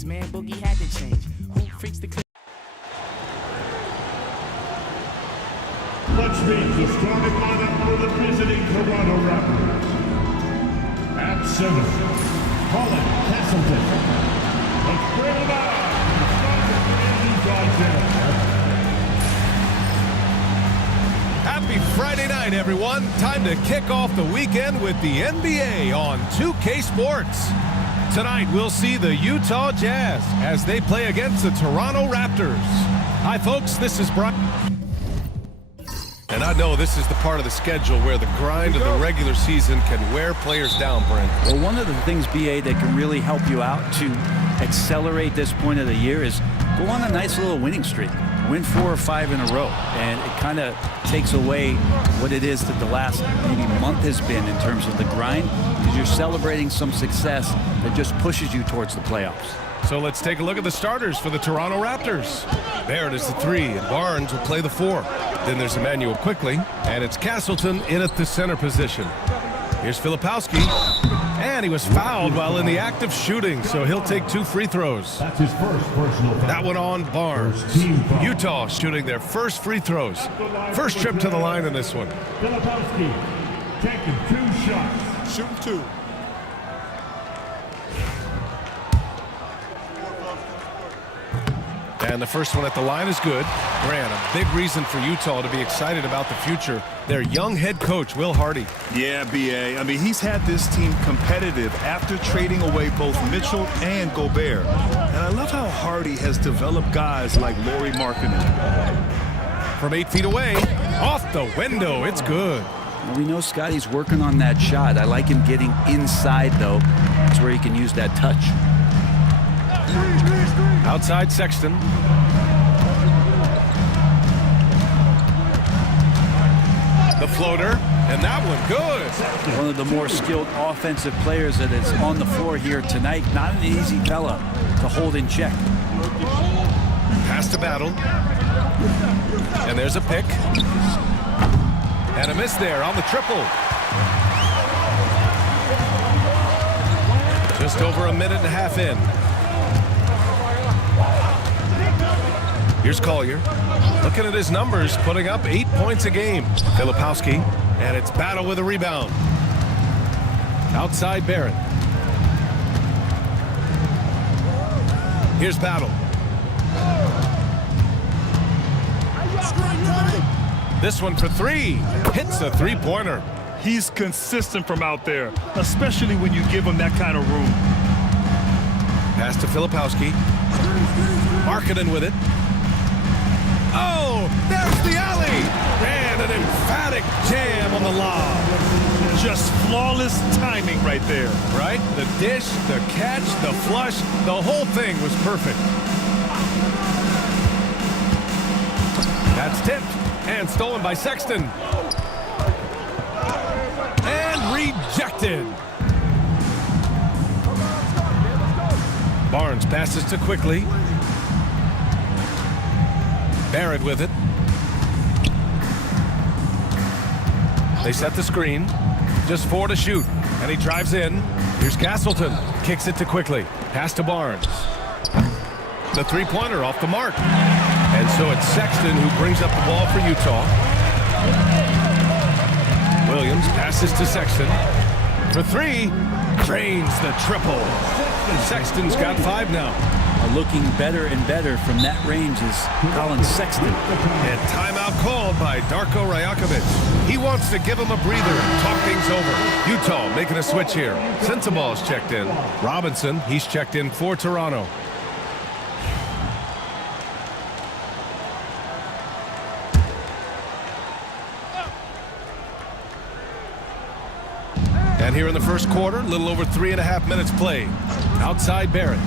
games, man. Boogie had to change. Who freaks the Let's meet the starting lineup for the visiting Toronto Raptors. At 7, Colin Castleton. Let's bring him out. Happy Friday night, everyone. Time to kick off the weekend with the NBA on 2K Sports. Tonight, we'll see the Utah Jazz as they play against the Toronto Raptors. Hi, folks. This is Brian. And I know this is the part of the schedule where the grind of the regular season can wear players down, Brent. Well, one of the things, BA, that can really help you out to accelerate this point of the year is go on a nice little winning streak. Win 4 or 5 in a row. And it kind of takes away what it is that the last maybe month has been in terms of the grind, because you're celebrating some success that just pushes you towards the playoffs. So let's take a look at the starters for the Toronto Raptors. Barrett is the 3, and Barnes will play the 4. Then there's Emmanuel Quickly, and it's Castleton in at the center position. Here's Filipowski, and he was fouled while in the act of shooting, so he'll take 2 free throws. That's his first personal foul. That one on Barnes. Utah shooting their first free throws. First trip to the line in this one. Filipowski taking 2 shots. Shooting 2. And the first one at the line is good. Grant, a big reason for Utah to be excited about the future. Their young head coach, Will Hardy. Yeah, BA. I mean, he's had this team competitive after trading away both Mitchell and Gobert. And I love how Hardy has developed guys like Lauri Markkanen. From 8 feet away, off the window, it's good. Well, we know Scotty's working on that shot. I like him getting inside, though. That's where he can use that touch. Outside Sexton. The floater, and that one good. One of the more skilled offensive players that is on the floor here tonight. Not an easy fella to hold in check. Pass to Battle. And there's a pick. And a miss there on the triple. Just over a minute and a half in. Here's Collier. Looking at his numbers, putting up 8 points a game. Filipowski, and it's Battle with a rebound. Outside Barrett. Here's Battle. This one for 3. Hits a 3-pointer. He's consistent from out there, especially when you give him that kind of room. Pass to Filipowski. Markkanen with it. Oh, there's the alley! And an emphatic jam on the lob. Just flawless timing right there. Right? The dish, the catch, the flush, the whole thing was perfect. That's tipped and stolen by Sexton. And rejected. Barnes passes to Quickly. Barrett with it. They set the screen. Just 4 to shoot. And he drives in. Here's Castleton. Kicks it to Quickly. Pass to Barnes. The 3-pointer off the mark. And so it's Sexton who brings up the ball for Utah. Williams passes to Sexton. For 3. Drains the triple. Sexton's got 5 now. Looking better and better from that range is Colin Sexton. And timeout called by Darko Rajakovic. He wants to give him a breather and talk things over. Utah making a switch here. Sensaball's checked in. Robinson, he's checked in for Toronto. And here in the first quarter, a little over 3.5 minutes played. Outside Barrett.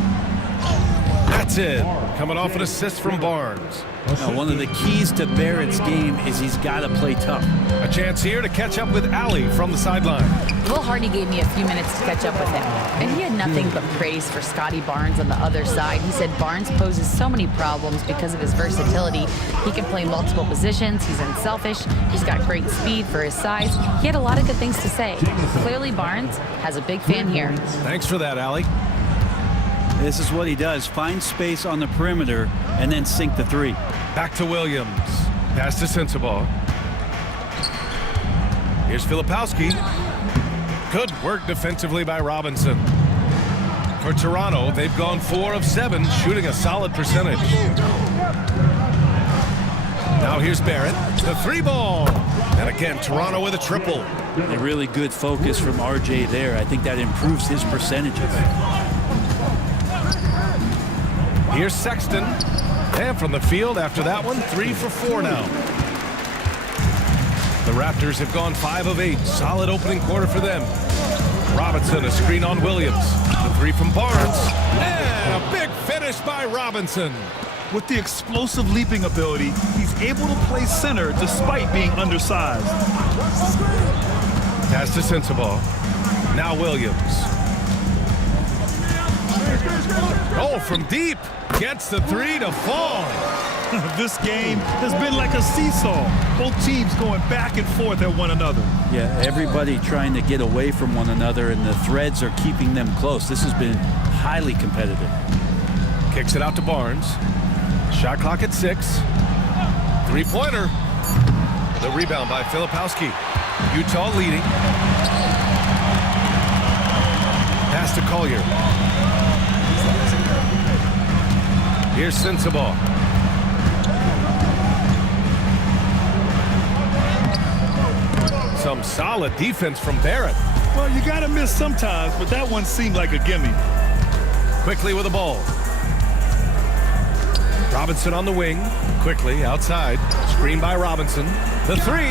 That's it. Coming off an assist from Barnes. Now, one of the keys to Barrett's game is he's got to play tough. A chance here to catch up with Allie from the sideline. Will Hardy gave me a few minutes to catch up with him, and he had nothing but praise for Scotty Barnes on the other side. He said Barnes poses so many problems because of his versatility. He can play multiple positions. He's unselfish. He's got great speed for his size. He had a lot of good things to say. Clearly, Barnes has a big fan here. Thanks for that, Allie. This is what he does. Find space on the perimeter and then sink the three. Back to Williams. Pass to Sensabaugh. Here's Filipowski. Good work defensively by Robinson. For Toronto, they've gone 4 of 7, shooting a solid percentage. Now here's Barrett. The 3-ball. And again, Toronto with a triple. A really good focus from RJ there. I think that improves his percentages. Here's Sexton. And from the field after that one, 3 for 4 now. The Raptors have gone 5 of 8. Solid opening quarter for them. Robinson, a screen on Williams. The 3 from Barnes. And a big finish by Robinson. With the explosive leaping ability, he's able to play center despite being undersized. Pass to Sensabaugh. Now Williams. Oh, from deep. Gets the 3 to fall. This game has been like a seesaw. Both teams going back and forth at one another. Yeah, everybody trying to get away from one another, and the threads are keeping them close. This has been highly competitive. Kicks it out to Barnes. Shot clock at 6. 3-pointer. The rebound by Filipowski. Utah leading. Pass to Collier. Here's Sensabaugh. Some solid defense from Barrett. Well, you got to miss sometimes, but that one seemed like a gimme. Quickly with the ball. Robinson on the wing. Quickly outside. Screen by Robinson. The 3.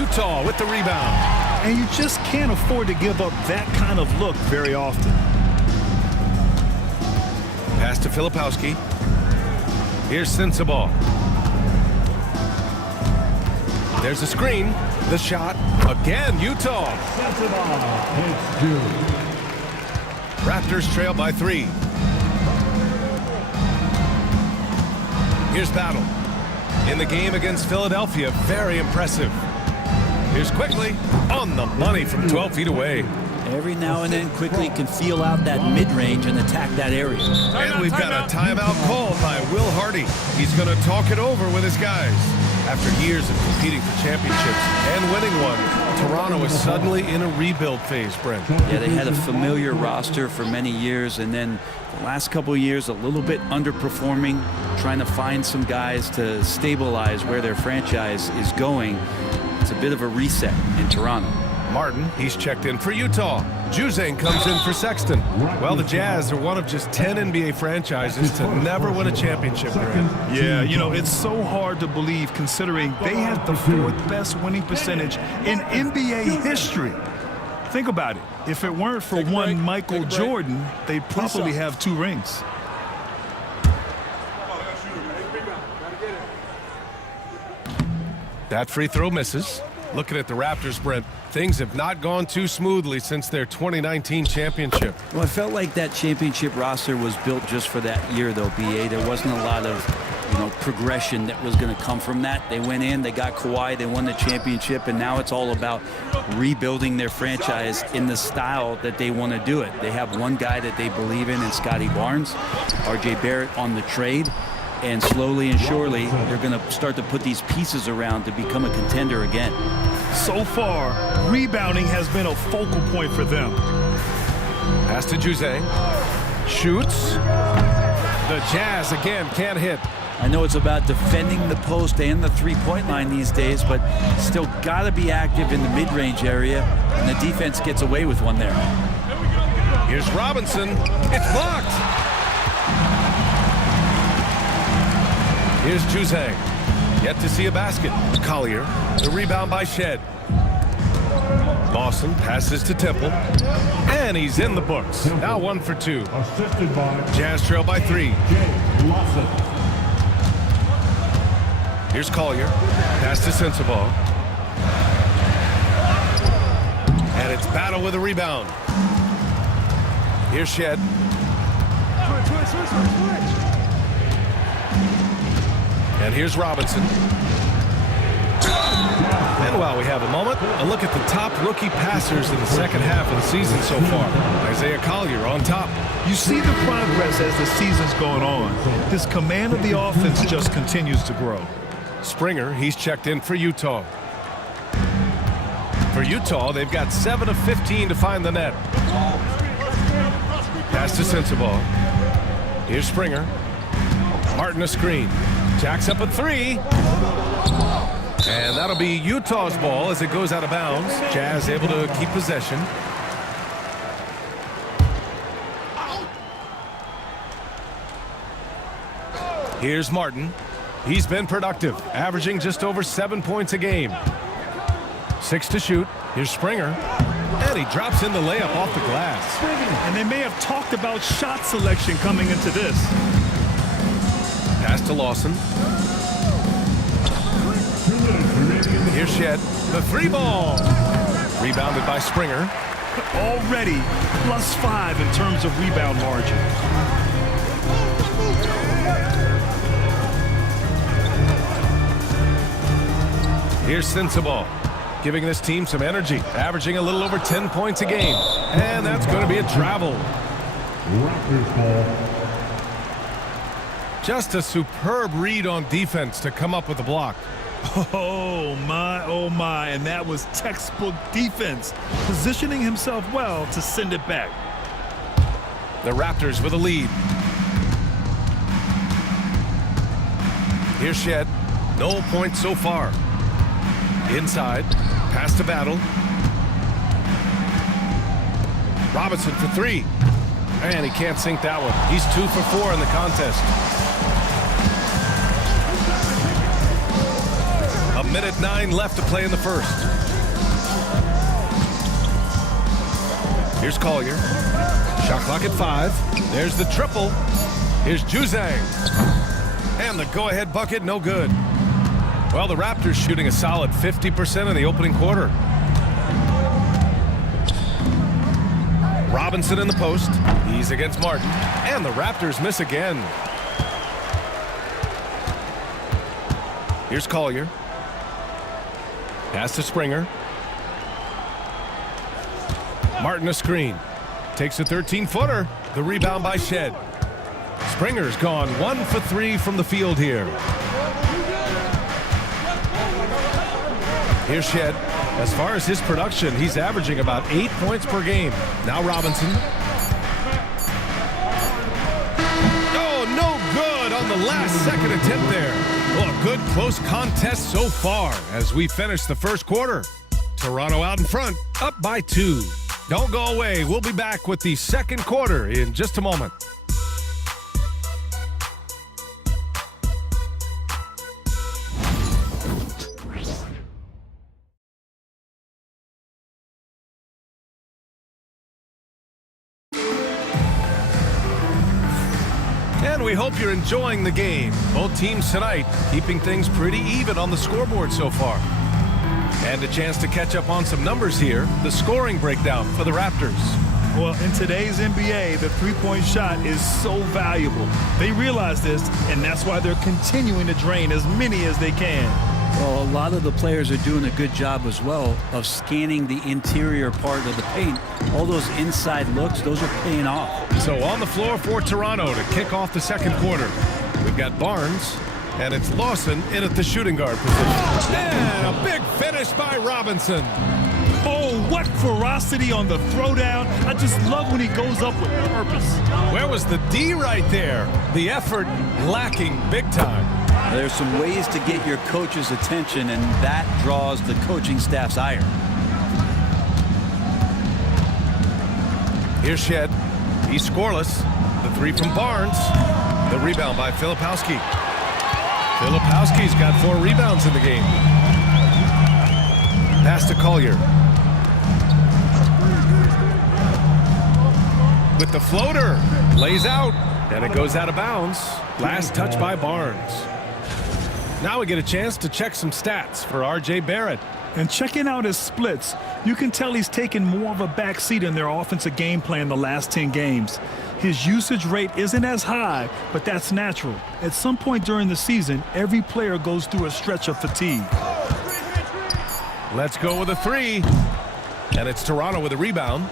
Utah with the rebound. And you just can't afford to give up that kind of look very often. Pass to Filipowski. Here's Sensabaugh. There's a screen. The shot. Again, Utah. Raptors trail by 3. Here's Battle. In the game against Philadelphia, very impressive. Here's Quickly on the money from 12 feet away. Every now and then, Quickly can feel out that mid-range and attack that area. And we've got a timeout called by Will Hardy. He's going to talk it over with his guys. After years of competing for championships and winning one, Toronto is suddenly in a rebuild phase, Brent. Yeah, they had a familiar roster for many years, and then the last couple of years a little bit underperforming, trying to find some guys to stabilize where their franchise is going. It's a bit of a reset in Toronto. Martin, he's checked in for Utah. Juzang comes in for Sexton. Well, the Jazz are one of just 10 NBA franchises to never win a championship, Grant. Yeah, you know, it's so hard to believe considering they had the 4th best winning percentage in NBA history. Think about it. If it weren't for one Michael Jordan, they'd probably have 2 rings. That free throw misses. Looking at the Raptors, Brent, things have not gone too smoothly since their 2019 championship. Well, I felt like that championship roster was built just for that year, though, BA. There wasn't a lot of, progression that was going to come from that. They went in, they got Kawhi, they won the championship, and now it's all about rebuilding their franchise in the style that they want to do it. They have one guy that they believe in Scotty Barnes, RJ Barrett on the trade. And slowly and surely, they're going to start to put these pieces around to become a contender again. So far, rebounding has been a focal point for them. Pass to Juzang. Shoots. The Jazz, again, can't hit. I know it's about defending the post and the three-point line these days, but still got to be active in the mid-range area, and the defense gets away with one there. Here's Robinson. It's blocked. Here's Juzang. Yet to see a basket. Collier. The rebound by Shed. Lawson passes to Temple. And he's in the books. Now 1 for 2. Assisted by Jazz trail by 3. Lawson. Here's Collier. Pass to Sensabaugh. And it's Battle with a rebound. Here's Shed. And here's Robinson. And while we have a moment, a look at the top rookie passers in the second half of the season so far. Isaiah Collier on top. You see the progress as the season's going on. His command of the offense just continues to grow. Springer, he's checked in for Utah. For Utah, they've got 7 of 15 to find the net. Pass to Sensabaugh. Here's Springer. Martin a screen. Jacks up a 3. And that'll be Utah's ball as it goes out of bounds. Jazz able to keep possession. Here's Martin. He's been productive, averaging just over 7 points a game. 6 to shoot. Here's Springer. And he drops in the layup off the glass. And they may have talked about shot selection coming into this. Pass to Lawson. Here's Shed. The 3 ball. Rebounded by Springer. Already +5 in terms of rebound margin. Here's Sensabaugh, giving this team some energy, averaging a little over 10 points a game. And that's going to be a travel. Raptors ball. Just a superb read on defense to come up with the block. Oh my, and that was textbook defense, positioning himself well to send it back. The Raptors with a lead. Here's Shed. No points so far. Inside. Pass to Battle. Robinson for 3. And he can't sink that one. He's 2 for 4 in the contest. A minute 9 left to play in the first. Here's Collier. Shot clock at 5. There's the triple. Here's Juzang. And the go-ahead bucket, no good. Well, the Raptors shooting a solid 50% in the opening quarter. Robinson in the post. He's against Martin. And the Raptors miss again. Here's Collier. Pass to Springer. Martin a screen. Takes a 13-footer. The rebound by Shed. Springer's gone 1 for 3 from the field here. Here's Shed. As far as his production, he's averaging about 8 points per game. Now Robinson. Oh, no good on the last-second attempt there. Oh, a good close contest so far as we finish the first quarter. Toronto out in front, up by 2. Don't go away. We'll be back with the second quarter in just a moment. And we hope you're enjoying the game. Both teams tonight keeping things pretty even on the scoreboard so far. And a chance to catch up on some numbers here. The scoring breakdown for the Raptors. Well, in today's NBA, the three-point shot is so valuable. They realize this, and that's why they're continuing to drain as many as they can. Well, a lot of the players are doing a good job as well of scanning the interior part of the paint. All those inside looks, those are paying off. So on the floor for Toronto to kick off the second quarter, we've got Barnes, and it's Lawson in at the shooting guard position. And a big finish by Robinson. Oh, what ferocity on the throwdown. I just love when he goes up with purpose. Where was the D right there? The effort lacking big time. There's some ways to get your coach's attention, and that draws the coaching staff's ire. Here's Shed. He's scoreless. The 3 from Barnes. The rebound by Filipowski. Filipowski's got 4 rebounds in the game. Pass to Collier. With the floater. Lays out. And it goes out of bounds. Last touch by Barnes. Now we get a chance to check some stats for R.J. Barrett. And checking out his splits, you can tell he's taken more of a backseat in their offensive game plan the last 10 games. His usage rate isn't as high, but that's natural. At some point during the season, every player goes through a stretch of fatigue. Let's go with a three. And it's Toronto with a rebound.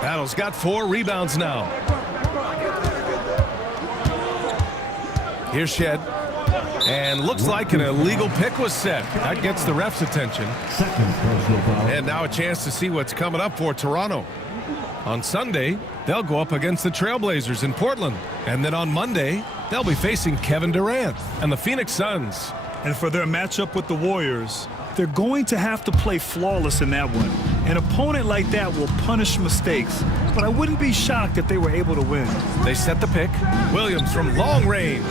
Battle's got 4 rebounds now. Here's Shed. And looks like an illegal pick was set. That gets the ref's attention. And now a chance to see what's coming up for Toronto. On Sunday, they'll go up against the Trailblazers in Portland. And then on Monday, they'll be facing Kevin Durant and the Phoenix Suns. And for their matchup with the Warriors, they're going to have to play flawless in that one. An opponent like that will punish mistakes, but I wouldn't be shocked if they were able to win. They set the pick. Williams from long range.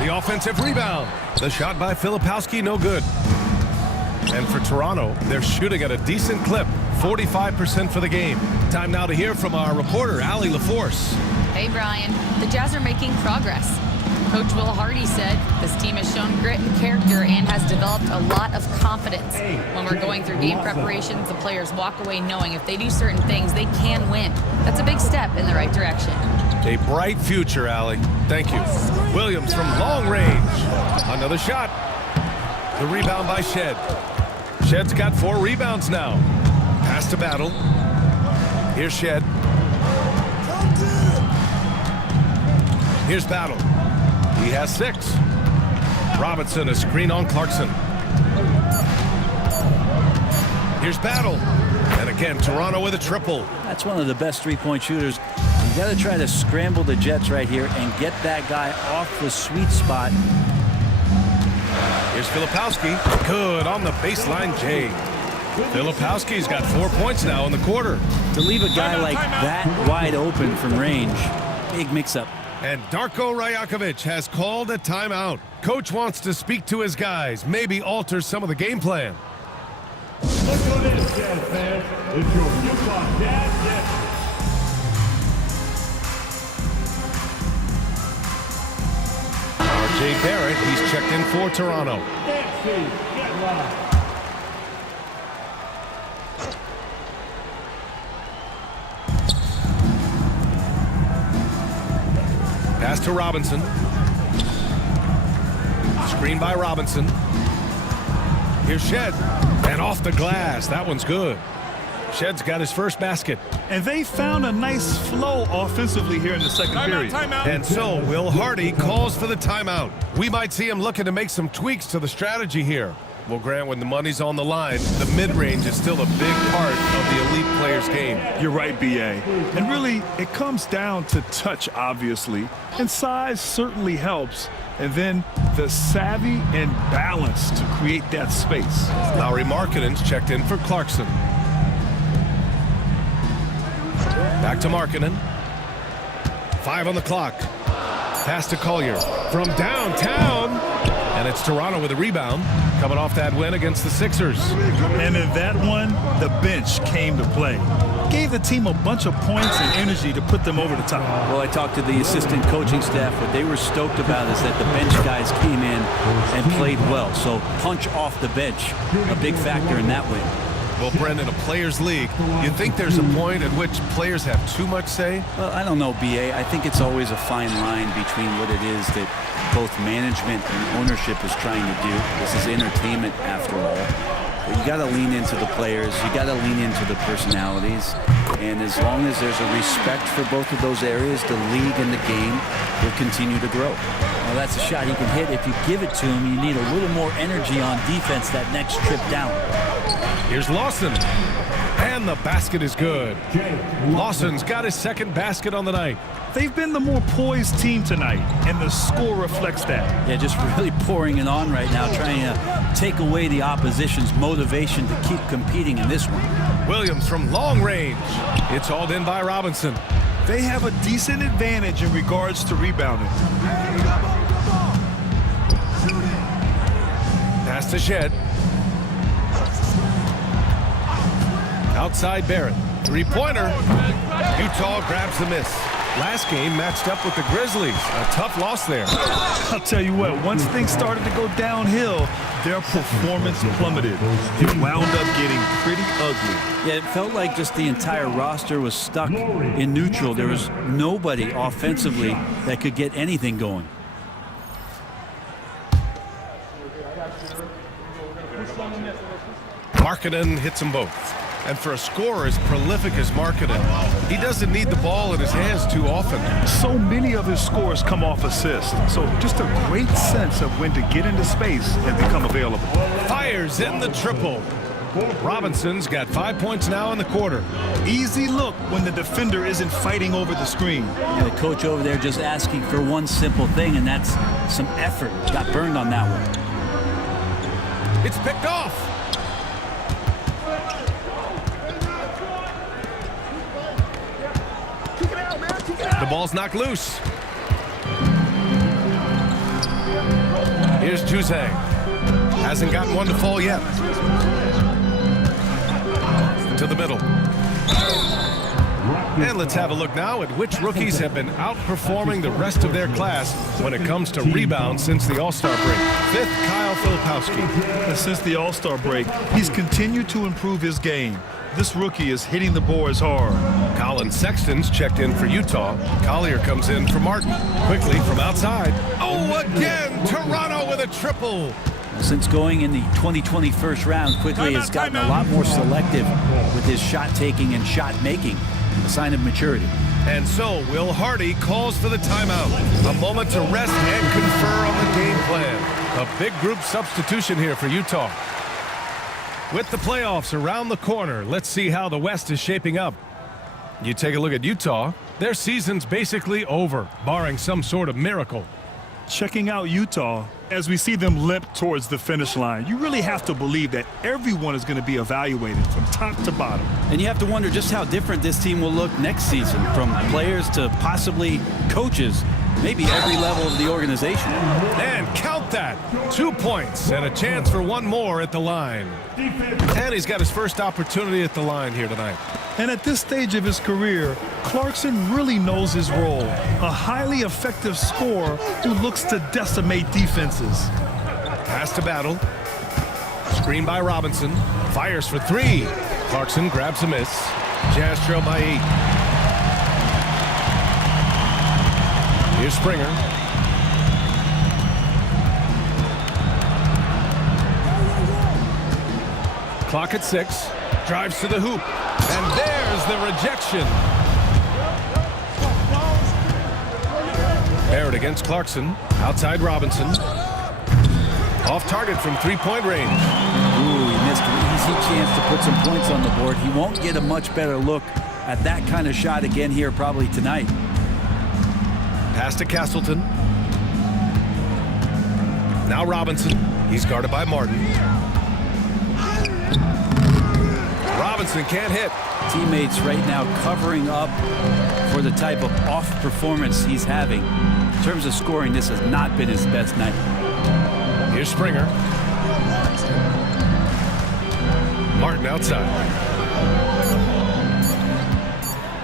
The offensive rebound. The shot by Filipowski, no good. And for Toronto, they're shooting at a decent clip, 45% for the game. Time now to hear from our reporter, Allie LaForce. Hey, Brian. The Jazz are making progress. Coach Will Hardy said this team has shown grit and character and has developed a lot of confidence. When we're going through game preparations, the players walk away knowing if they do certain things, they can win. That's a big step in the right direction. A bright future, Allie. Thank you. Williams from long range. Another shot. The rebound by Shed. Shed's got 4 rebounds now. Pass to Battle. Here's Shed. Here's Battle. He has 6. Robinson, a screen on Clarkson. Here's Battle. And again, Toronto with a triple. That's one of the best three-point shooters. You got to try to scramble the Jets right here and get that guy off the sweet spot. Here's Filipowski. Good on the baseline, Jay. Filipowski's got 4 points now in the quarter. To leave a guy like that wide open from range, big mix-up. And Darko Rajakovic has called a timeout. Coach wants to speak to his guys, maybe alter some of the game plan. Look at this, Jazz fans. It's your Utah Jazz. R.J. Barrett, he's checked in for Toronto. Get live. Pass to Robinson. Screen by Robinson. Here's Shed. And off the glass. That one's good. Shed's got his first basket. And they found a nice flow offensively here in the second period. And so Will Hardy calls for the timeout. We might see him looking to make some tweaks to the strategy here. Well, Grant, when the money's on the line, the mid-range is still a big part of the elite player's game. You're right, B.A. And really, it comes down to touch, obviously. And size certainly helps. And then the savvy and balance to create that space. Lauri Markkanen's checked in for Clarkson. Back to Markkanen. 5 on the clock. Pass to Collier from downtown. And it's Toronto with a rebound, coming off that win against the Sixers. And in that one, the bench came to play. Gave the team a bunch of points and energy to put them over the top. Well, I talked to the assistant coaching staff. What they were stoked about is that the bench guys came in and played well. So punch off the bench, a big factor in that win. Well, Brendan, a players' league, you think there's a point at which players have too much say? Well, I don't know, B.A. I think it's always a fine line between what it is that both management and ownership is trying to do. This is entertainment after all. But you got to lean into the players. You got to lean into the personalities. And as long as there's a respect for both of those areas, the league and the game will continue to grow. Well, that's a shot he can hit. If you give it to him, you need a little more energy on defense that next trip down. Here's Lawson. And the basket is good. Lawson's got his second basket on the night. They've been the more poised team tonight, and the score reflects that. Yeah, just really pouring it on right now, trying to take away the opposition's motivation to keep competing in this one. Williams from long range. It's hauled in by Robinson. They have a decent advantage in regards to rebounding. Pass to Shed. Outside Barrett. Three-pointer. Utah grabs the miss. Last game matched up with the Grizzlies. A tough loss there. I'll tell you what, once things started to go downhill, their performance plummeted. It wound up getting pretty ugly. Yeah, it felt like just the entire roster was stuck in neutral. There was nobody offensively that could get anything going. Markkanen hits them both. And for a scorer as prolific as Markkanen, he doesn't need the ball in his hands too often. So many of his scores come off assists. So just a great sense of when to get into space and become available. Fires in the triple. Robinson's got 5 points now in the quarter. Easy look when the defender isn't fighting over the screen. And the coach over there just asking for one simple thing, and that's some effort. Got burned on that one. It's picked off. The ball's knocked loose. Here's Juzang. Hasn't gotten one to fall yet. To the middle. And let's have a look now at which rookies have been outperforming the rest of their class when it comes to rebounds since the All-Star break. Fifth, Kyle Filipowski. And since the All-Star break, he's continued to improve his game. This rookie is hitting the boards hard. Colin Sexton's checked in for Utah. Collier comes in for Martin. Quickly from outside. Oh, again! Toronto with a triple. Since going in the 2020 first round, quickly has gotten a lot more selective with his shot taking and shot making, a sign of maturity. And so Will Hardy calls for the timeout. A moment to rest and confer on the game plan. A big group substitution here for Utah. With the playoffs around the corner, let's see how the West is shaping up. You take a look at Utah, their season's basically over, barring some sort of miracle. Checking out Utah, as we see them limp towards the finish line, you really have to believe that everyone is going to be evaluated from top to bottom. And you have to wonder just how different this team will look next season, from players to possibly coaches, maybe every level of the organization. And count that! 2 points and a chance for one more at the line. And he's got his first opportunity at the line here tonight. And at this stage of his career, Clarkson really knows his role. A highly effective scorer who looks to decimate defenses. Pass to Battle. Screen by Robinson. Fires for three. Clarkson grabs a miss. Jazz trail by 8. Here's Springer. Clock at 6. Drives to the hoop. And there's the rejection. Barrett against Clarkson. Outside Robinson. Off target from three-point range. Ooh, he missed an easy chance to put some points on the board. He won't get a much better look at that kind of shot again here probably tonight. Pass to Castleton. Now Robinson. He's guarded by Martin. Robinson can't hit. Teammates right now covering up for the type of off performance he's having. In terms of scoring, this has not been his best night. Here's Springer. Martin outside.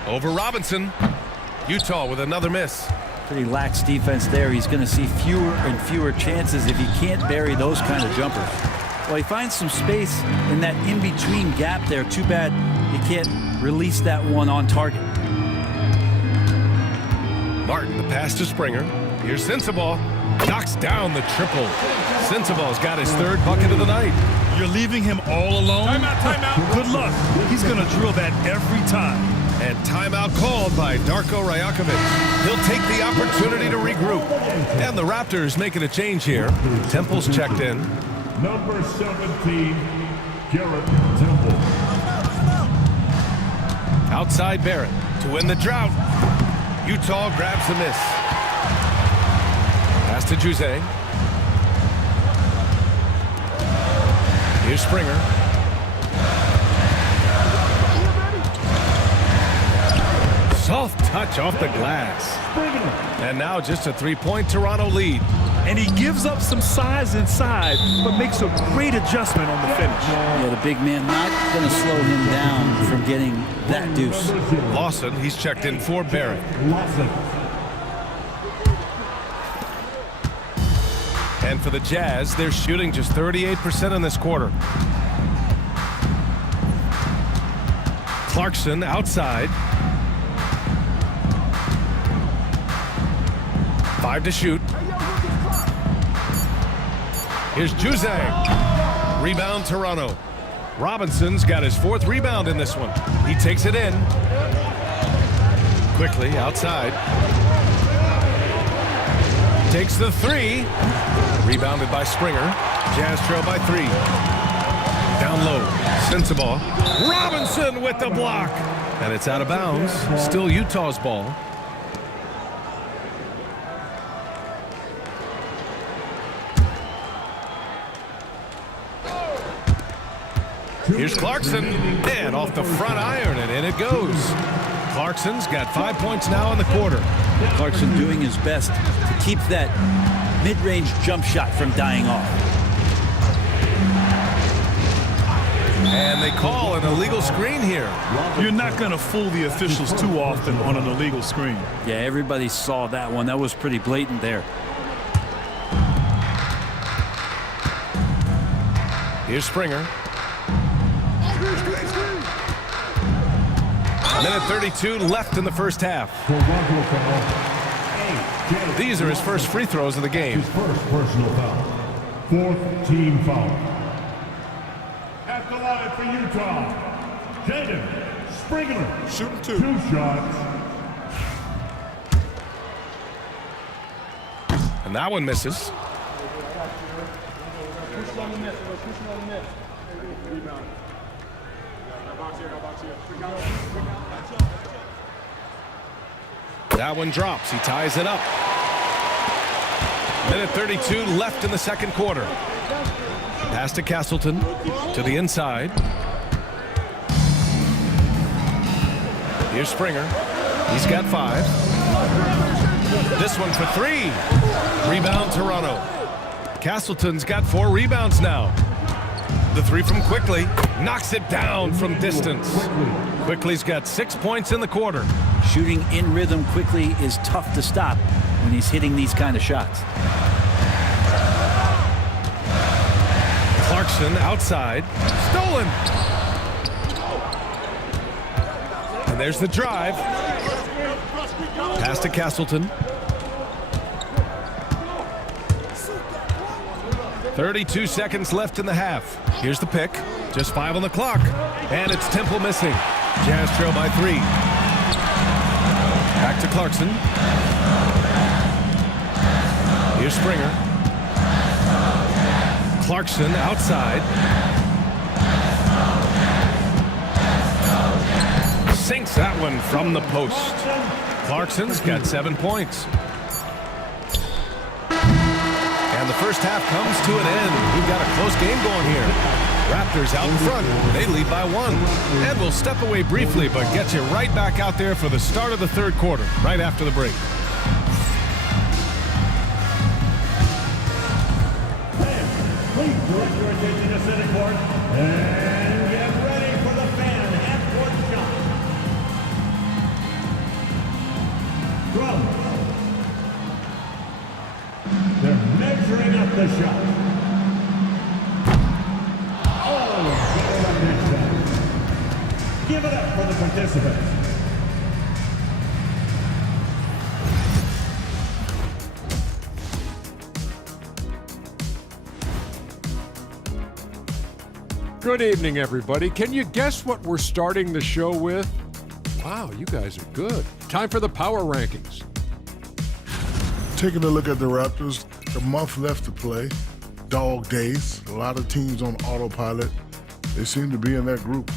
Over Robinson. Utah with another miss. Pretty lax defense there. He's going to see fewer and fewer chances if he can't bury those kind of jumpers. Well, he finds some space in that in-between gap there. Too bad he can't release that one on target. Martin, the pass to Springer. Here's Sensabaugh. Knocks down the triple. Sensabaugh's got his third bucket of the night. You're leaving him all alone? Timeout. Good luck. He's going to drill that every time. And timeout called by Darko Rajakovic. He'll take the opportunity to regroup. And the Raptors making a change here. Temple's checked in. Number 17, Garrett Temple. Outside Barrett to win the drought. Utah grabs the miss. Pass to Juzang. Here's Springer. Soft touch off the glass. And now just a three-point Toronto lead. And he gives up some size inside, but makes a great adjustment on the finish. Yeah, the big man not going to slow him down from getting that deuce. Lawson, he's checked in for Barrett. And for the Jazz, they're shooting just 38% in this quarter. Clarkson outside. 5 to shoot. Here's Juzang. Rebound Toronto. Robinson's got his 4th rebound in this one. He takes it in. Quickly outside. Takes the 3. Rebounded by Springer. Jazz trail by 3. Down low. Sensabaugh. Robinson with the block. And it's out of bounds. Still Utah's ball. Here's Clarkson, and off the front iron, and in it goes. Clarkson's got 5 points now in the quarter. Clarkson doing his best to keep that mid-range jump shot from dying off. And they call an illegal screen here. You're not going to fool the officials too often on an illegal screen. Yeah, everybody saw that one. That was pretty blatant there. Here's Springer. Minute 32 left in the first half. These are his first free throws of the game. His first personal foul. 4th team foul. At the line for Utah, Jaden Springer. Shooting 2. 2 shots. And that one misses. That one drops. He ties it up. Minute 32 left in the second quarter. Pass to Castleton. To the inside. Here's Springer. He's got 5. This one for 3. Rebound Toronto. Castleton's got 4 rebounds now. The 3 from Quickly. Knocks it down from distance. Quickly's got 6 points in the quarter. Shooting in rhythm quickly is tough to stop when he's hitting these kind of shots. Clarkson outside. Stolen. And there's the drive. Pass to Castleton. 32 seconds left in the half. Here's the pick. Just 5 on the clock. And it's Temple missing. Jazz trail by 3. Back to Clarkson. Here's Springer. Clarkson outside. Sinks that one from the post. Clarkson's got 7 points. And the first half comes to an end. We've got a close game going here. Raptors out in front. They lead by 1. And we'll step away briefly, but get you right back out there for the start of the third quarter, right after the break. Please direct your attention to center court and get ready for the fan half-court shot. They're measuring up the shot. Oh, good shot. Give it up for the participants. Good evening, everybody. Can you guess what we're starting the show with? Wow, you guys are good. Time for the power rankings. Taking a look at the Raptors, a month left to play. Dog days, a lot of teams on autopilot. They seem to be in that group.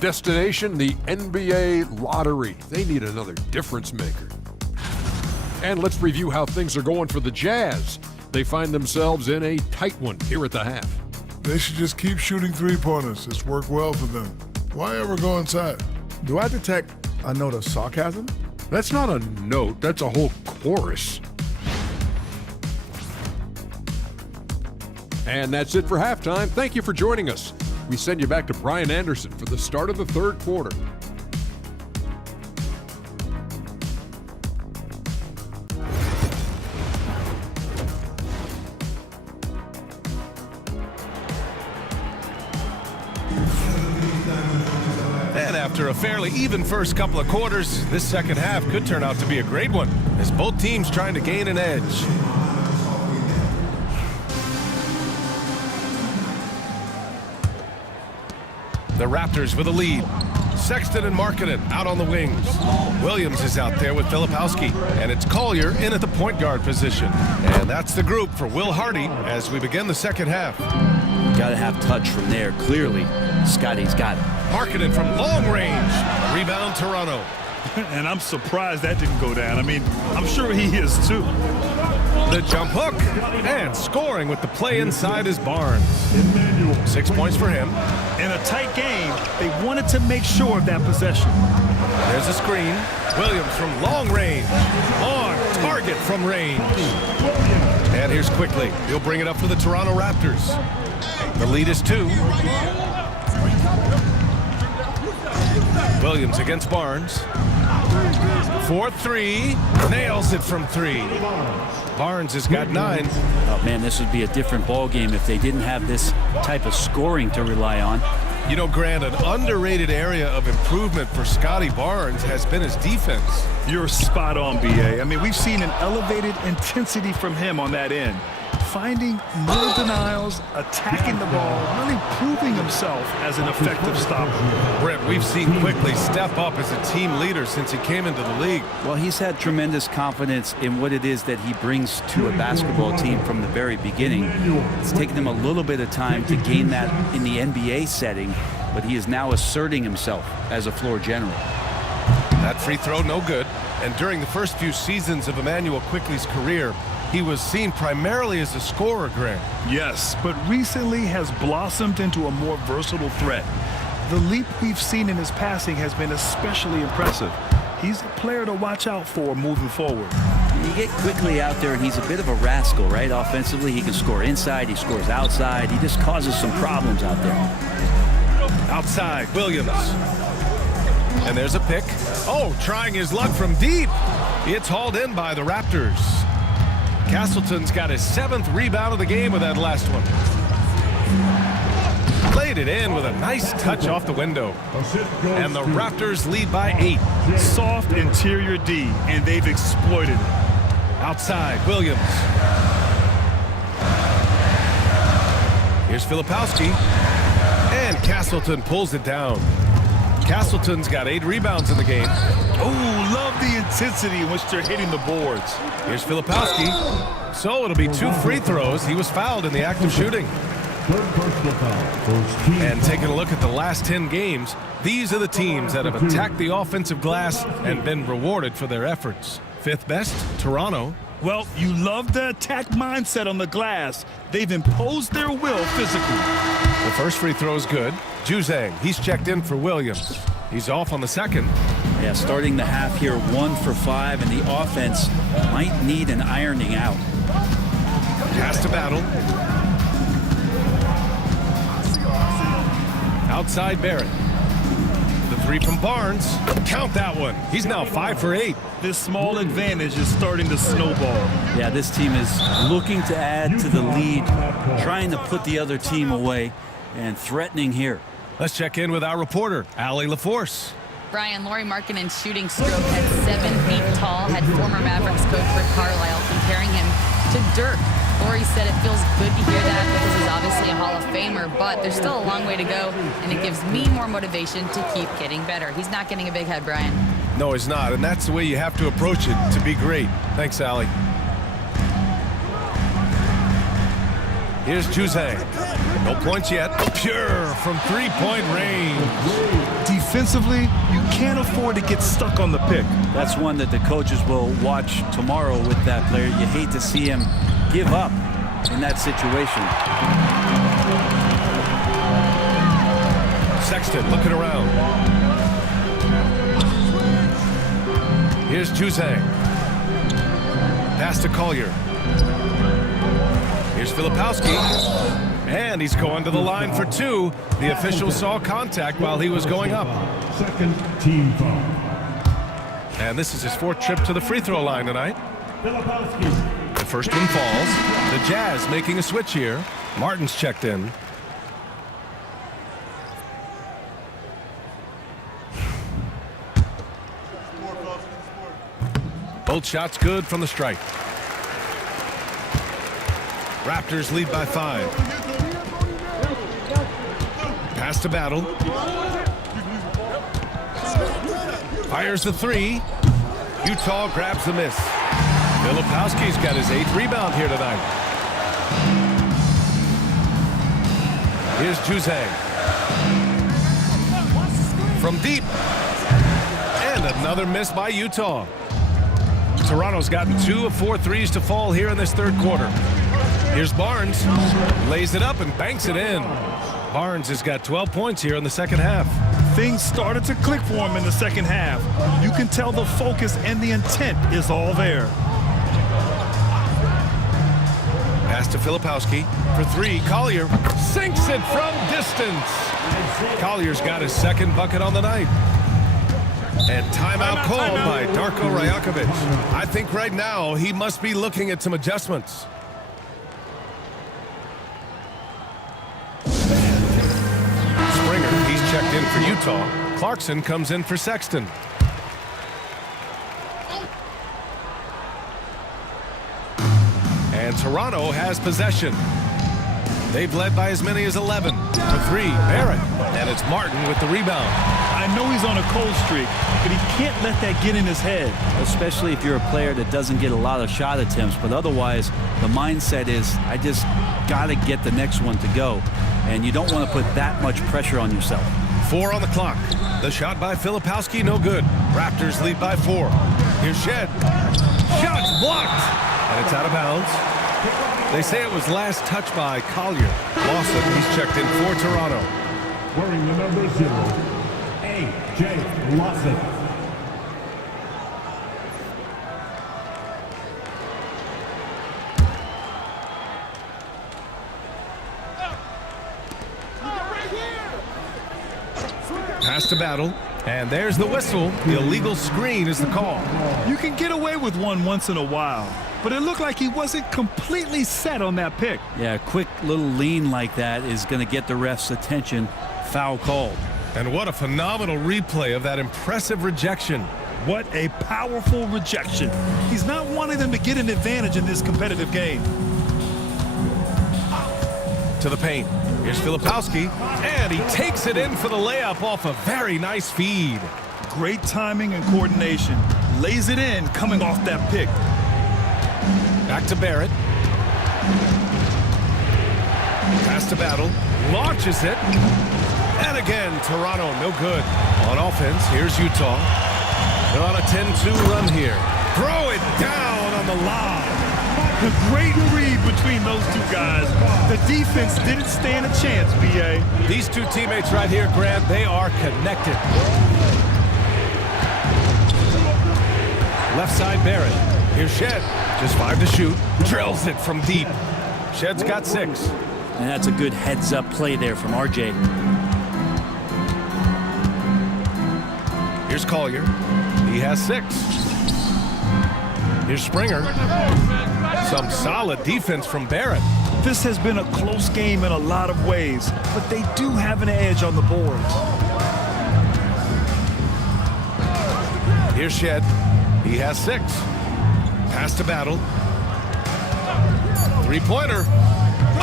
Destination, the NBA lottery. They need another difference maker. And let's review how things are going for the Jazz. They find themselves in a tight one here at the half. They should just keep shooting three-pointers. It's worked well for them. Why ever go inside? Do I detect a note of sarcasm? That's not a note, that's a whole chorus. And that's it for halftime. Thank you for joining us. We send you back to Brian Anderson for the start of the third quarter. And after a fairly even first couple of quarters, this second half could turn out to be a great one, as both teams trying to gain an edge. The Raptors with a lead. Sexton and Markkanen out on the wings. Williams is out there with Filipowski, and it's Collier in at the point guard position. And that's the group for Will Hardy as we begin the second half. Got to have touch from there. Clearly, Scotty's got it. Markkanen from long range. Rebound Toronto. And I'm surprised that didn't go down. I mean, I'm sure he is too. The jump hook and scoring with the play inside is Barnes. 6 points for him. In a tight game, they wanted to make sure of that possession. There's a screen. Williams from long range. On target from range. And here's Quickly. He'll bring it up for the Toronto Raptors. The lead is 2. Williams against Barnes. 4-3. Nails it from 3. Barnes has got 9. Oh, man, this would be a different ball game if they didn't have this type of scoring to rely on. You know, Grant, an underrated area of improvement for Scotty Barnes has been his defense. You're spot on, BA. I mean, we've seen an elevated intensity from him on that end. Finding more denials, attacking the ball, really proving himself as an effective stopper. Brent, we've seen Quickly step up as a team leader since he came into the league. Well, he's had tremendous confidence in what it is that he brings to a basketball team from the very beginning. It's taken him a little bit of time to gain that in the NBA setting, but he is now asserting himself as a floor general. That free throw, no good. And during the first few seasons of Immanuel Quickley's career, he was seen primarily as a scorer, Grant. Yes, but recently has blossomed into a more versatile threat. The leap we've seen in his passing has been especially impressive. He's a player to watch out for moving forward. You get Quickly out there, and he's a bit of a rascal, right? Offensively, he can score inside, he scores outside. He just causes some problems out there. Outside, Williams. And there's a pick. Oh, trying his luck from deep. It's hauled in by the Raptors. Castleton's got his 7th rebound of the game with that last one. Played it in with a nice touch off the window. And the Raptors lead by 8. Soft interior D, and they've exploited it. Outside, Williams. Here's Filipowski. And Castleton pulls it down. Castleton's got 8 rebounds in the game. Oh, love the intensity in which they're hitting the boards. Here's Filipowski. So it'll be 2 free throws. He was fouled in the act of shooting. And taking a look at the last 10 games, these are the teams that have attacked the offensive glass and been rewarded for their efforts. 5th best, Toronto. Well, you love the attack mindset on the glass. They've imposed their will physically. The first free throw is good. Juzang, he's checked in for Williams. He's off on the second. Yeah, starting the half here 1 for 5, and the offense might need an ironing out. Pass to Battle. Outside Barrett. The 3 from Barnes. Count that one. He's now 5 for 8. This small advantage is starting to snowball. Yeah, this team is looking to add to the lead, trying to put the other team away, and threatening here. Let's check in with our reporter, Allie LaForce. Brian, Lauri Markkanen's shooting stroke at 7 feet tall had former Mavericks coach Rick Carlisle comparing him to Dirk. Lauri said it feels good to hear that because he's obviously a Hall of Famer, but there's still a long way to go, and it gives me more motivation to keep getting better. He's not getting a big head, Brian. No, he's not, and that's the way you have to approach it to be great. Thanks, Allie. Here's Juzang. No points yet. Pure from 3-point range. Defensively, you can't afford to get stuck on the pick. That's one that the coaches will watch tomorrow with that player. You hate to see him give up in that situation. Sexton looking around. Here's Juzang. Pass to Collier. Here's Filipowski. And he's going to the line for 2. The official saw contact while he was going up. Second team foul. And this is his 4th trip to the free throw line tonight. Filipowski. The first one falls. The Jazz making a switch here. Martin's checked in. Both shots good from the strike. Raptors lead by 5. Pass to Battle. Fires the three. Utah grabs the miss. Filipowski's got his 8th rebound here tonight. Here's Juzang. From deep. And another miss by Utah. Toronto's gotten 2 of 4 threes to fall here in this third quarter. Here's Barnes. Lays it up and banks it in. Barnes has got 12 points here in the second half. Things started to click for him in the second half. You can tell the focus and the intent is all there. Pass to Filipowski for 3. Collier sinks it from distance. Collier's got his 2nd bucket on the night. And timeout called by Darko Rajakovic. I think right now he must be looking at some adjustments. Springer, he's checked in for Utah. Clarkson comes in for Sexton. And Toronto has possession. They've led by as many as 11. For 3, Barrett. And it's Martin with the rebound. I know he's on a cold streak, but he can't let that get in his head. Especially if you're a player that doesn't get a lot of shot attempts. But otherwise, the mindset is, I just got to get the next one to go. And you don't want to put that much pressure on yourself. 4 on the clock. The shot by Filipowski, no good. Raptors lead by 4. Here's Shed. Shot's blocked. And it's out of bounds. They say it was last touched by Collier. Lawson, he's checked in for Toronto. Wearing the number 0, A.J. Lawson. Pass to Battle. And there's the whistle. The illegal screen is the call. You can get away with one once in a while, but it looked like he wasn't completely set on that pick. Yeah, a quick little lean like that is going to get the ref's attention. Foul called. And what a phenomenal replay of that impressive rejection. What a powerful rejection. He's not wanting them to get an advantage in this competitive game. To the paint. Here's Filipowski, and he takes it in for the layup off a very nice feed. Great timing and coordination. Lays it in coming off that pick. Back to Barrett. Pass to Battle. Launches it. And again, Toronto no good. On offense, here's Utah. They're on a 10-2 run here. Throw it down on the lob. A great read between those two guys. The defense didn't stand a chance, B.A. These two teammates right here, Grant, they are connected. Left side, Barrett. Here's Shed. Just 5 to shoot. Drills it from deep. Shed's got 6. And that's a good heads-up play there from R.J. Here's Collier. He has 6. Here's Springer. Some solid defense from Barrett. This has been a close game in a lot of ways, but they do have an edge on the boards. Here's Shed. He has 6. Pass to Battle. 3-pointer.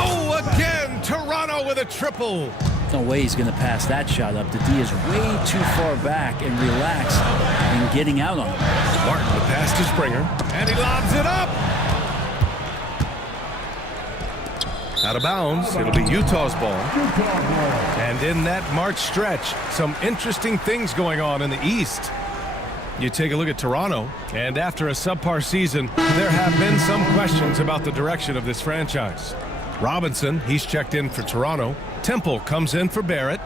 Oh, again, Toronto with a triple. No way he's going to pass that shot up. The D is way too far back and relaxed in getting out on it. Martin, the pass to Springer, and he lobs it up. Out of bounds. It'll be Utah's ball. And in that March stretch, some interesting things going on in the East. You take a look at Toronto, and after a subpar season, there have been some questions about the direction of this franchise. Robinson, he's checked in for Toronto. Temple comes in for Barrett.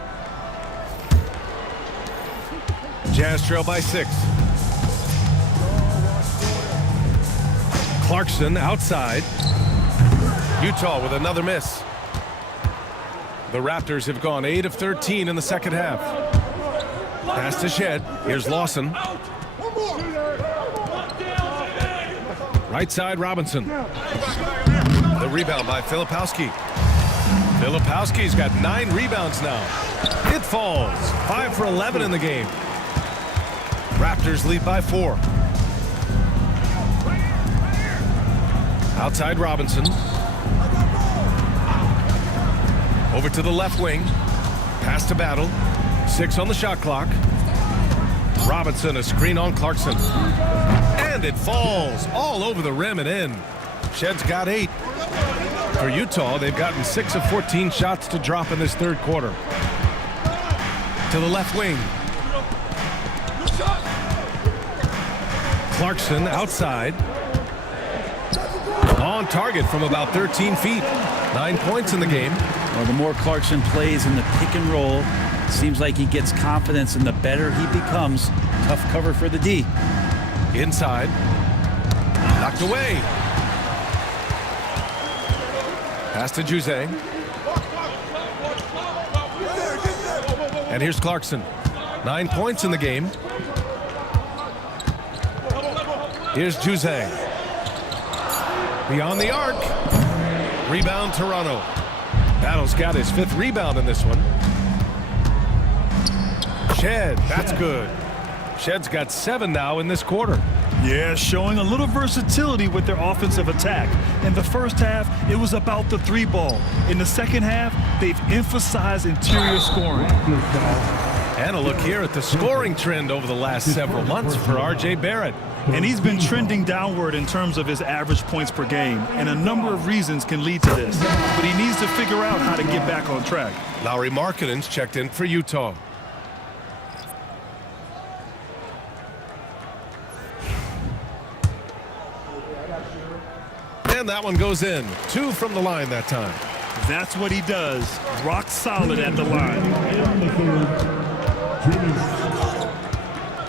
Jazz trail by 6. Clarkson outside. Utah with another miss. The Raptors have gone 8 of 13 in the second half. Pass to Shed. Here's Lawson. Right side, Robinson. The rebound by Filipowski. Filipowski's got 9 rebounds now. It falls. 5 for 11 in the game. Raptors lead by 4. Outside Robinson. Over to the left wing. Pass to Battle. 6 on the shot clock. Robinson, a screen on Clarkson. And it falls all over the rim and in. Shedd's got 8. For Utah, they've gotten 6 of 14 shots to drop in this third quarter. To the left wing. Clarkson outside. On target from about 13 feet. 9 points in the game. Well, the more Clarkson plays in the pick and roll, seems like he gets confidence, and the better he becomes. Tough cover for the D. Inside. Knocked away. Pass to Juzang. And here's Clarkson. 9 points in the game. Here's Juzang. Beyond the arc. Rebound Toronto. Battle's got his 5th rebound in this one. Shed, that's good. Shed's got 7 now in this quarter. Yeah, showing a little versatility with their offensive attack. In the first half, it was about the 3 ball. In the second half, they've emphasized interior scoring. And a look here at the scoring trend over the last several months for R.J. Barrett. And he's been trending downward in terms of his average points per game. And a number of reasons can lead to this. But he needs to figure out how to get back on track. Lauri Markkanen's checked in for Utah. And that one goes in. 2 from the line that time. That's what he does. Rock solid at the line.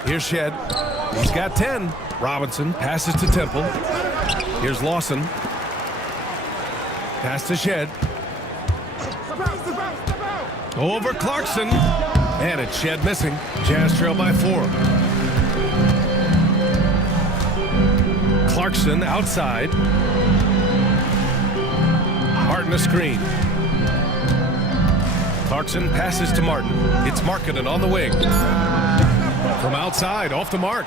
Here's Shed. He's got 10. Robinson passes to Temple. Here's Lawson. Pass to Shed. Over Clarkson. And it's Shed missing. Jazz trail by 4. Clarkson outside. Martin a screen. Clarkson passes to Martin. It's Markkanen on the wing. From outside, off the mark.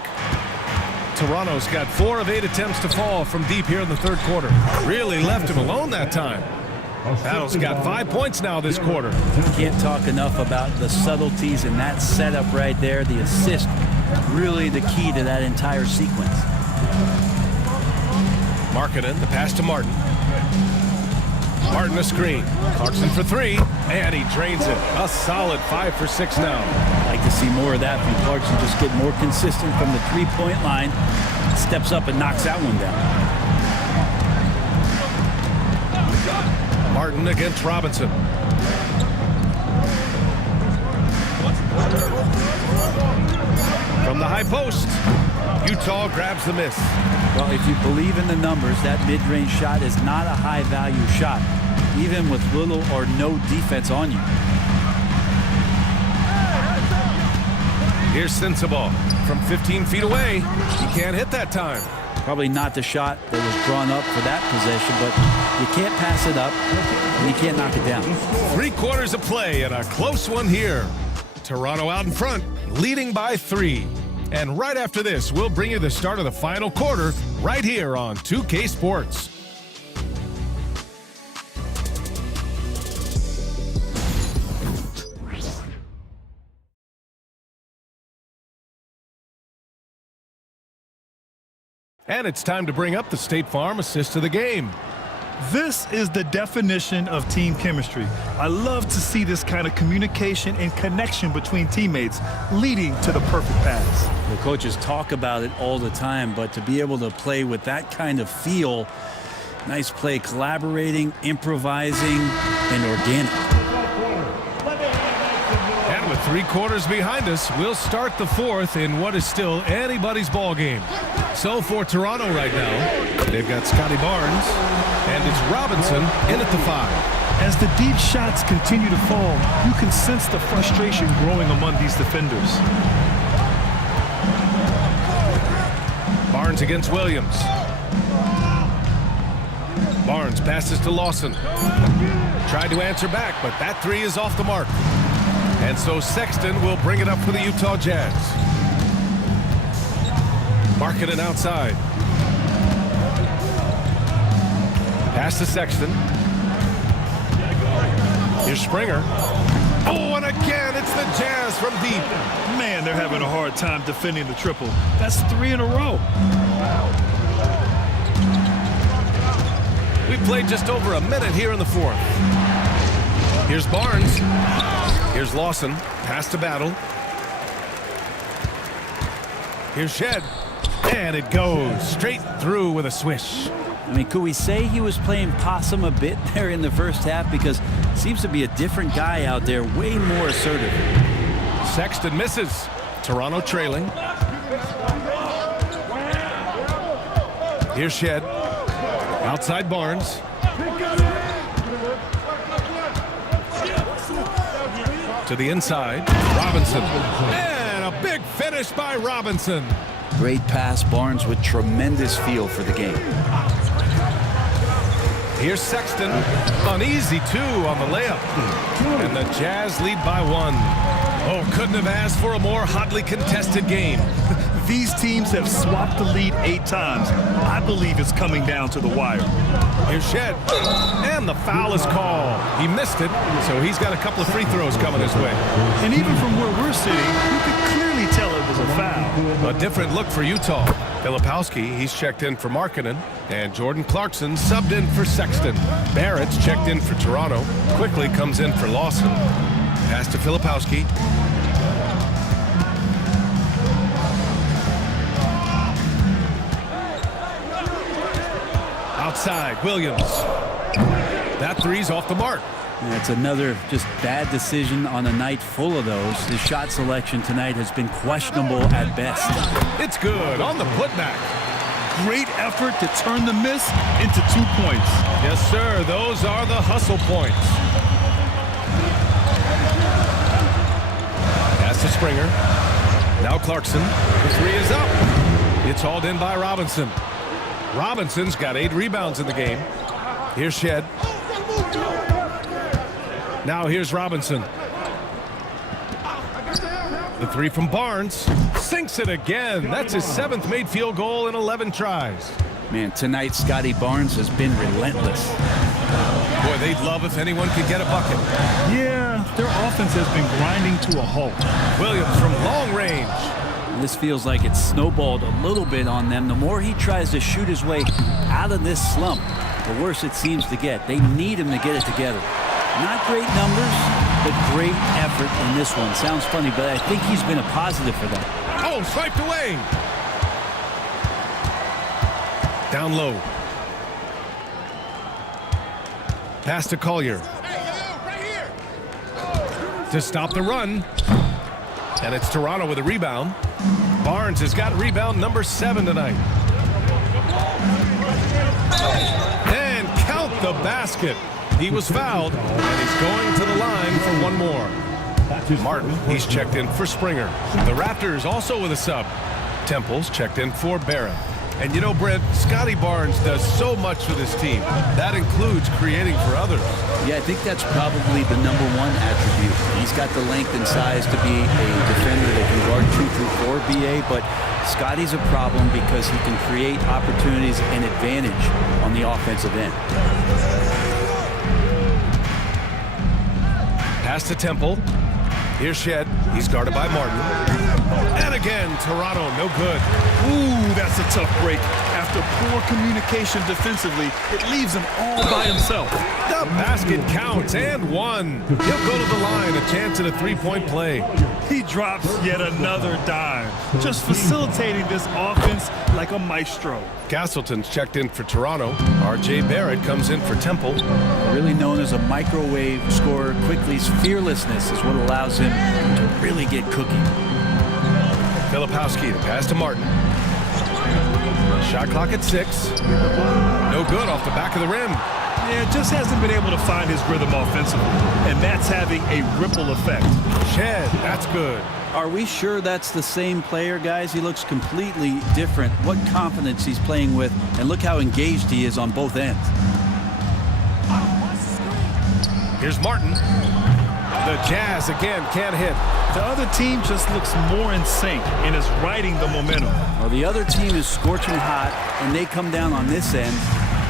Toronto's got 4 of 8 attempts to fall from deep here in the third quarter. Really left him alone that time. Battle's got 5 points now this quarter. Can't talk enough about the subtleties in that setup right there. The assist, really the key to that entire sequence. Markkanen, the pass to Martin. Martin a screen. Clarkson for 3, and he drains it. A solid 5 for 6 now. Like to see more of that from Clarkson. Just get more consistent from the 3-point line. Steps up and knocks that one down. Martin against Robinson. From the high post, Utah grabs the miss. Well, if you believe in the numbers, that mid-range shot is not a high-value shot, even with little or no defense on you. Here's Sensabaugh from 15 feet away. He can't hit that time. Probably not the shot that was drawn up for that possession, but you can't pass it up, and you can't knock it down. 3 quarters of play and a close one here. Toronto out in front, leading by 3. And right after this, we'll bring you the start of the final quarter right here on 2K Sports. And it's time to bring up the State Farm assist of the game. This is the definition of team chemistry. I love to see this kind of communication and connection between teammates leading to the perfect pass. The coaches talk about it all the time, but to be able to play with that kind of feel, nice play, collaborating, improvising, and organic. And with 3 quarters behind us, we'll start the 4th in what is still anybody's ball game. So for Toronto right now, they've got Scotty Barnes, and it's Robinson in at the 5. As the deep shots continue to fall, you can sense the frustration growing among these defenders. Barnes against Williams. Barnes passes to Lawson. Tried to answer back, but that 3 is off the mark. And so Sexton will bring it up for the Utah Jazz. Markkanen outside. Pass to Sexton. Here's Springer. Oh, and again, it's the Jazz from deep. Man, they're having a hard time defending the triple. That's 3 in a row. We played just over a minute here in the fourth. Here's Barnes. Here's Lawson. Pass to Battle. Here's Shed. And it goes straight through with a swish. I mean, could we say he was playing possum a bit there in the first half? Because it seems to be a different guy out there, way more assertive. Sexton misses. Toronto trailing. Here's Shed. Outside Barnes. To the inside. Robinson. And a big finish by Robinson. Great pass. Barnes with tremendous feel for the game. Here's Sexton. Uneasy, too, on the layup. And the Jazz lead by 1. Oh, couldn't have asked for a more hotly contested game. These teams have swapped the lead 8 times. I believe it's coming down to the wire. Here's Shed. And the foul is called. He missed it, so he's got a couple of free throws coming his way. And even from where we're sitting, you could clearly tell it was a foul. A different look for Utah. Filipowski, he's checked in for Markkanen. And Jordan Clarkson subbed in for Sexton. Barrett's checked in for Toronto. Quickly comes in for Lawson. Pass to Filipowski. Outside, Williams. That three's off the mark. That's another just bad decision on a night full of those. His shot selection tonight has been questionable at best. It's good on the putback. Great effort to turn the miss into 2 points. Yes, sir. Those are the hustle points. Pass to Springer. Now Clarkson. The three is up. It's hauled in by Robinson. Robinson's got 8 rebounds in the game. Here's Shed. Now here's Robinson. The three from Barnes. Sinks it again. That's his 7th made field goal in 11 tries. Man, tonight Scotty Barnes has been relentless. Boy, they'd love if anyone could get a bucket. Yeah, their offense has been grinding to a halt. Williams from long range. This feels like it's snowballed a little bit on them. The more he tries to shoot his way out of this slump, the worse it seems to get. They need him to get it together. Not great numbers, but great effort in this one. Sounds funny, but I think he's been a positive for them. Oh, swiped away. Down low. Pass to Collier. To stop the run. And it's Toronto with a rebound. Barnes has got rebound number 7 tonight. And count the basket. He was fouled, and he's going to the line for 1 more. Martin, he's checked in for Springer. The Raptors also with a sub. Temple's checked in for Barrett. And you know, Brent, Scotty Barnes does so much for this team. That includes creating for others. Yeah, I think that's probably the #1 attribute. He's got the length and size to be a defender that can guard 2 through 4, BA, but Scotty's a problem because he can create opportunities and advantage on the offensive end. Pass to Temple. Here's Shed. He's guarded by Martin. And again, Toronto, no good. Ooh, that's a tough break. After poor communication defensively, it leaves him all by himself. The basket counts and 1. He'll go to the line, a chance at a 3-point play. He drops yet another dime, just facilitating this offense like a maestro. Castleton's checked in for Toronto. R.J. Barrett comes in for Temple. Really known as a microwave scorer, Quickly's fearlessness is what allows him to really get cooking. Filipowski, the pass to Martin. Shot clock at 6. No good off the back of the rim. Yeah, just hasn't been able to find his rhythm offensively, and that's having a ripple effect. Shed, that's good. Are we sure that's the same player, guys? He looks completely different. What confidence he's playing with, and look how engaged he is on both ends. Here's Martin. The Jazz again can't hit. The other team just looks more in sync and is riding the momentum. Well, the other team is scorching hot, and they come down on this end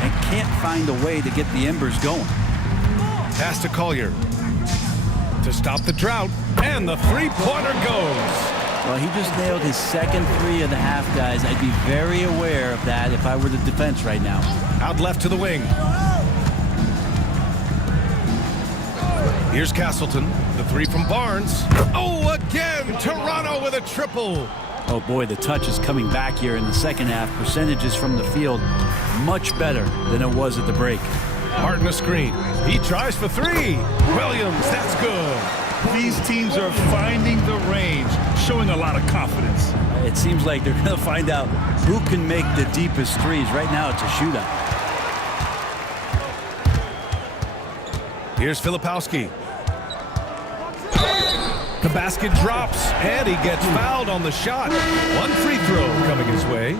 and can't find a way to get the embers going. Pass to Collier. to stop the drought, and the three-pointer goes. Well, he just nailed his second three of the half, guys. I'd be very aware of that if I were the defense right now. Out left to the wing. Here's Castleton. The three from Barnes. Oh, again! Toronto with a triple. Oh, boy, the touch is coming back here in the second half. Percentages from the field much better than it was at the break. Martin a screen. He tries for three. Williams, that's good. These teams are finding the range, showing a lot of confidence. It seems like they're going to find out who can make the deepest threes. Right now, it's a shootout. Here's Filipowski. The basket drops, and he gets fouled on the shot. One free throw coming his way.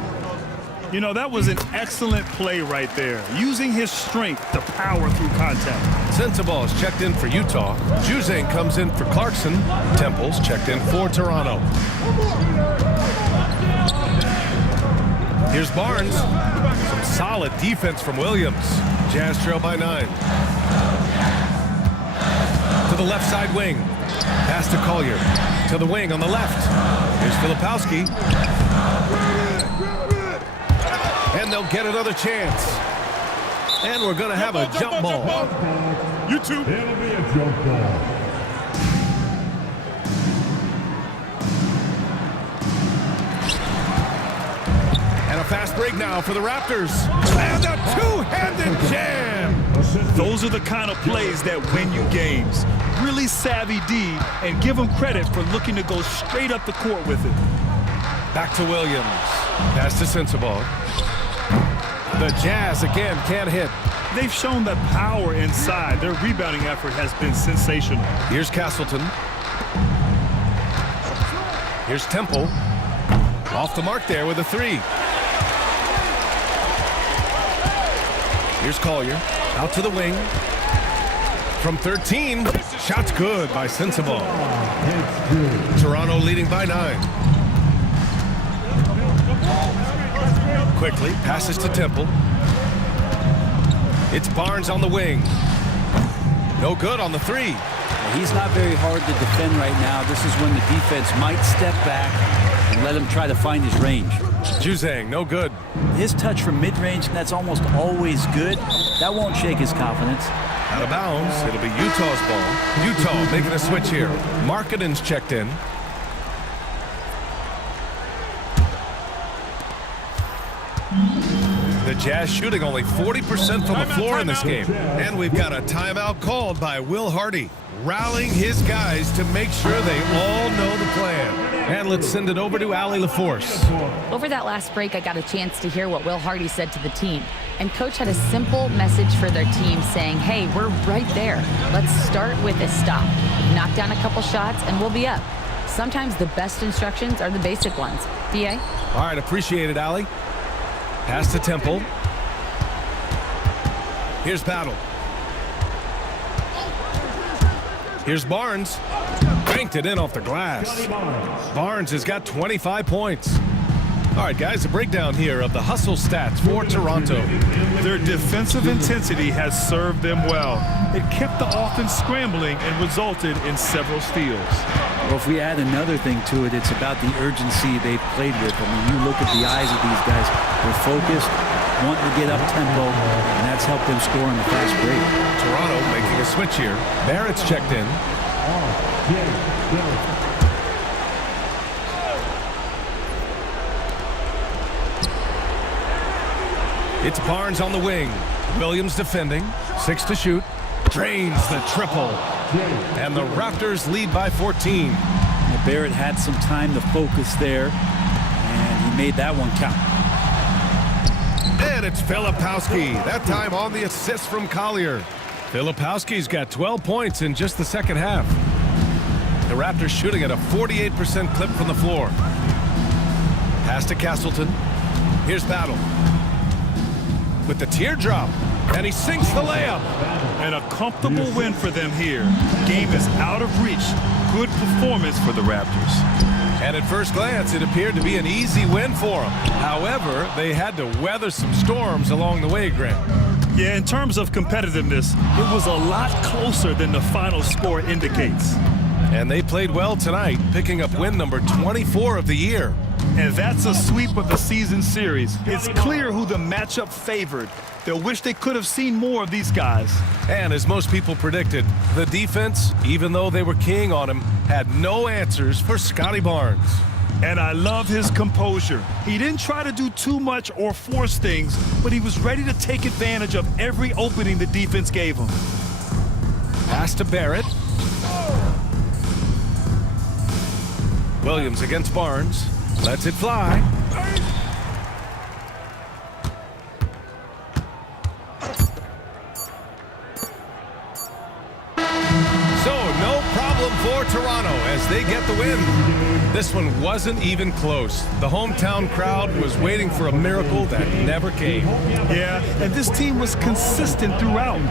You know, that was an excellent play right there, using his strength to power through contact. Sensabaugh is checked in for Utah. Juzang comes in for Clarkson. Temple's checked in for Toronto. Here's Barnes. Some solid defense from Williams. Jazz trail by 9. To the left side wing. Pass to Collier. To the wing on the left. Here's Filipowski. And they'll get another chance. And we're going to have a jump ball. You two. It'll be a jump ball. And a fast break now for the Raptors. And a two-handed jam. Those are the kind of plays that win you games. Really savvy D, and give them credit for looking to go straight up the court with it. Back to Williams. Pass to Sensabaugh. The Jazz again can't hit. They've shown the power inside. Their rebounding effort has been sensational. Here's Castleton. Here's Temple. Off the mark there with a three. Here's Collier. Out to the wing. From 13. Shot's good by Sensabaugh. Toronto leading by 9. Quickly passes to Temple. It's Barnes on the wing. No good on the three. He's not very hard to defend right now. This is when the defense might step back and let him try to find his range. Juzang, no good. His touch from mid-range, that's almost always good. That won't shake his confidence. Out of bounds. It'll be Utah's ball. Utah making a switch here. Markkanen's checked in. The Jazz shooting only 40% from the floor in this game. And we've got a timeout called by Will Hardy, rallying his guys to make sure they all know the plan. And let's send it over to Allie LaForce. Over that last break, I got a chance to hear what Will Hardy said to the team. And Coach had a simple message for their team saying, hey, we're right there. Let's start with a stop. Knock down a couple shots, and we'll be up. Sometimes the best instructions are the basic ones. BA? All right, appreciate it, Allie. Pass to Temple. Here's Battle. Here's Barnes. Banked it in off the glass. Barnes has got 25 points. All right, guys, a breakdown here of the hustle stats for Toronto. Their defensive intensity has served them well. It kept the offense scrambling and resulted in several steals. Well, if we add another thing to it, it's about the urgency they've played with. I mean, you look at the eyes of these guys. They're focused, wanting to get up tempo, and that's helped them score in the fast break. Toronto making a switch here. Barrett's checked in. It's Barnes on the wing. Williams defending. 6 to shoot. Drains the triple. And the Raptors lead by 14. Well, Barrett had some time to focus there, and he made that one count. And it's Filipowski. That time on the assist from Collier. Filipowski's got 12 points in just the second half. The Raptors shooting at a 48% clip from the floor. Pass to Castleton. Here's Battle. With the teardrop, and he sinks the layup. And a comfortable win for them here. Game is out of reach. Good performance for the Raptors. And at first glance, it appeared to be an easy win for them. However, they had to weather some storms along the way, Grant. Yeah, in terms of competitiveness, it was a lot closer than the final score indicates. And they played well tonight, picking up win number 24 of the year. And that's a sweep of the season series. It's clear who the matchup favored. They'll wish they could have seen more of these guys. And as most people predicted, the defense, even though they were keying on him, had no answers for Scotty Barnes. And I love his composure. He didn't try to do too much or force things, but he was ready to take advantage of every opening the defense gave him. Pass to Barrett. Williams against Barnes. Lets it fly. So no problem for Toronto as they get the win. This one wasn't even close. The hometown crowd was waiting for a miracle that never came. Yeah, and this team was consistent throughout.